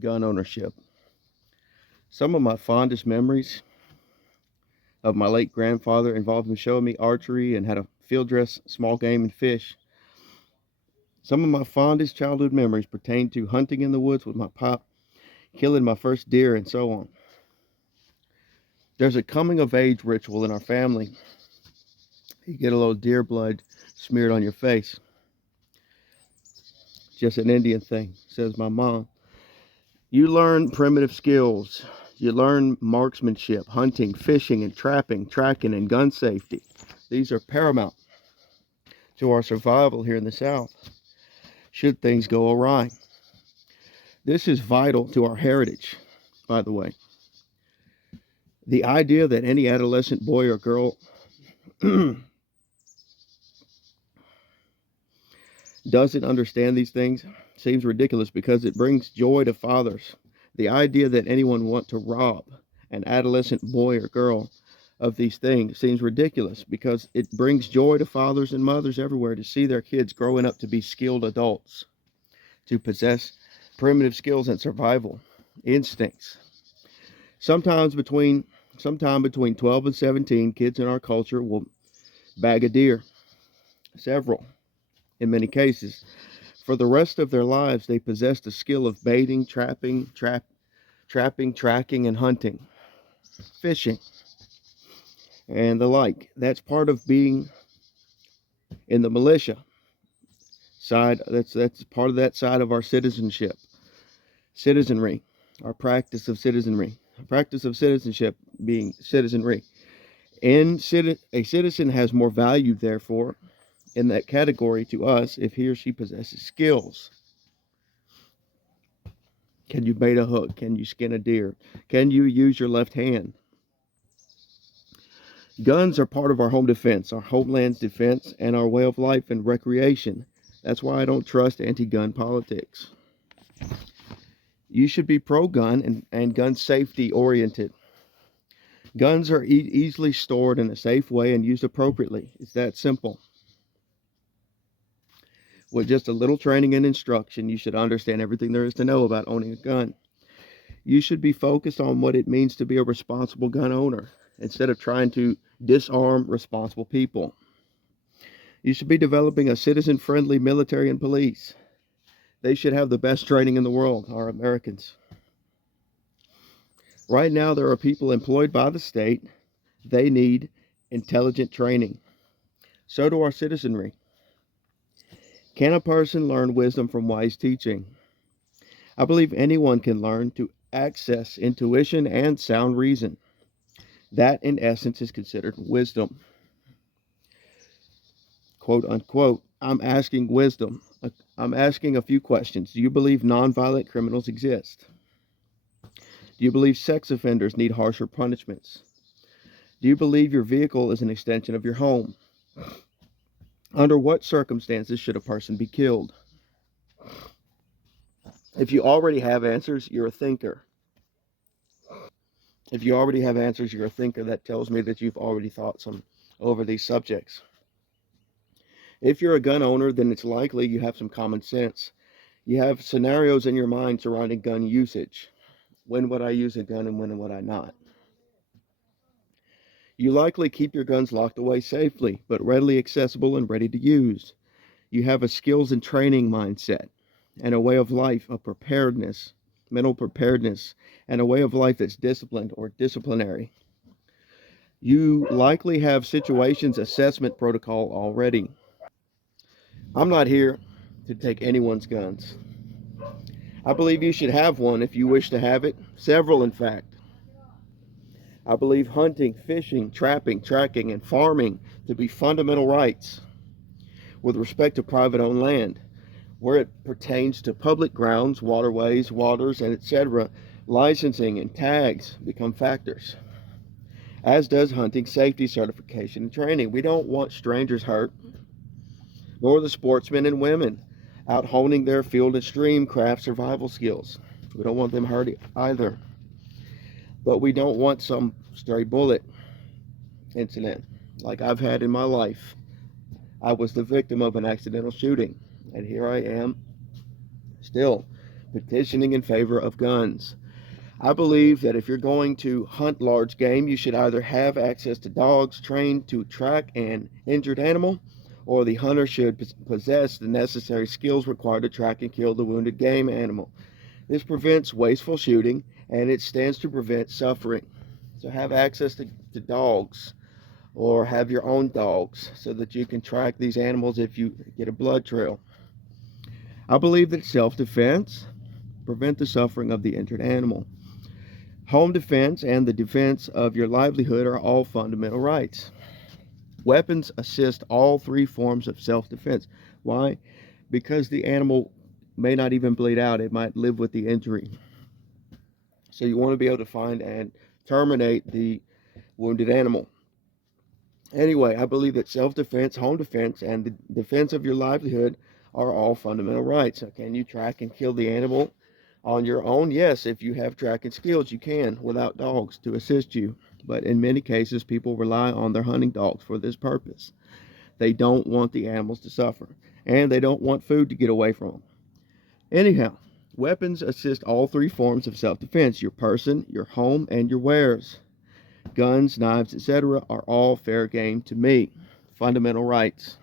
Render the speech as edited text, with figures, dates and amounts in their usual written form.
gun ownership. Some of my fondest memories of my late grandfather involved him showing me archery and how to field dress small game and fish. Some of my fondest childhood memories pertain to hunting in the woods with my pop, killing my first deer, and so on. There's a coming of age ritual in our family. You get a little deer blood smeared on your face. Just an Indian thing, says my mom. You learn primitive skills. You learn marksmanship, hunting, fishing, and trapping, tracking, and gun safety. These are paramount to our survival here in the South, should things go awry. This is vital to our heritage, by the way. The idea that any adolescent boy or girl doesn't understand these things seems ridiculous because it brings joy to fathers. The idea that anyone want to rob an adolescent boy or girl of these things seems ridiculous because it brings joy to fathers and mothers everywhere to see their kids growing up to be skilled adults, to possess primitive skills and survival instincts. Sometime between 12 and 17, kids in our culture will bag a deer, several in many cases. For the rest of their lives, they possess the skill of baiting, trapping, tracking, and hunting, fishing, and the like. That's part of being in the militia side. That's part of that side of our citizenry, our practice of citizenry. Practice of citizenship being citizenry. A citizen has more value, therefore, in that category to us if he or she possesses skills. Can you bait a hook? Can you skin a deer? Can you use your left hand? Guns are part of our home defense, our homeland's defense, and our way of life and recreation. That's why I don't trust anti-gun politics. You should be pro-gun and gun safety oriented. Guns are easily stored in a safe way and used appropriately. It's that simple. With just a little training and instruction, you should understand everything there is to know about owning a gun. You should be focused on what it means to be a responsible gun owner instead of trying to disarm responsible people. You should be developing a citizen-friendly military and police. They should have the best training in the world, our Americans. Right now, there are people employed by the state. They need intelligent training. So do our citizenry. Can a person learn wisdom from wise teaching? I believe anyone can learn to access intuition and sound reason. That, in essence, is considered wisdom. Quote unquote, I'm asking wisdom. I'm asking a few questions. Do you believe nonviolent criminals exist? Do you believe sex offenders need harsher punishments? Do you believe your vehicle is an extension of your home? Under what circumstances should a person be killed? If you already have answers, you're a thinker. If you already have answers, you're a thinker. That tells me that you've already thought some over these subjects. If you're a gun owner, then it's likely you have some common sense. You have scenarios in your mind surrounding gun usage. When would I use a gun and when would I not? You likely keep your guns locked away safely, but readily accessible and ready to use. You have a skills and training mindset and a way of life of preparedness, mental preparedness, and a way of life that's disciplined or disciplinary. You likely have situations assessment protocol already. I'm not here to take anyone's guns. I believe you should have one if you wish to have it, several in fact. I believe hunting, fishing, trapping, tracking, and farming to be fundamental rights with respect to private owned land. Where it pertains to public grounds, waterways, waters, and etc., licensing and tags become factors, as does hunting safety certification and training. We don't want strangers hurt, nor the sportsmen and women out honing their field and stream craft survival skills. We don't want them hurt either. But we don't want some stray bullet incident like I've had in my life. I was the victim of an accidental shooting, and here I am still petitioning in favor of guns. I believe that if you're going to hunt large game, you should either have access to dogs trained to track an injured animal, or the hunter should possess the necessary skills required to track and kill the wounded game animal. This prevents wasteful shooting, and it stands to prevent suffering. So have access to dogs, or have your own dogs so that you can track these animals if you get a blood trail. I believe that self-defense prevent the suffering of the injured animal. Home defense and the defense of your livelihood are all fundamental rights. Weapons assist all three forms of self-defense. Why? Because the animal may not even bleed out. It might live with the injury. So you want to be able to find and terminate the wounded animal. Anyway, I believe that self-defense, home defense, and the defense of your livelihood are all fundamental rights. So can you track and kill the animal on your own? Yes, if you have tracking skills, you can without dogs to assist you. But in many cases, people rely on their hunting dogs for this purpose. They don't want the animals to suffer, and they don't want food to get away from them. Anyhow, weapons assist all three forms of self-defense: your person, your home, and your wares. Guns, knives, etc. are all fair game to me. Fundamental rights.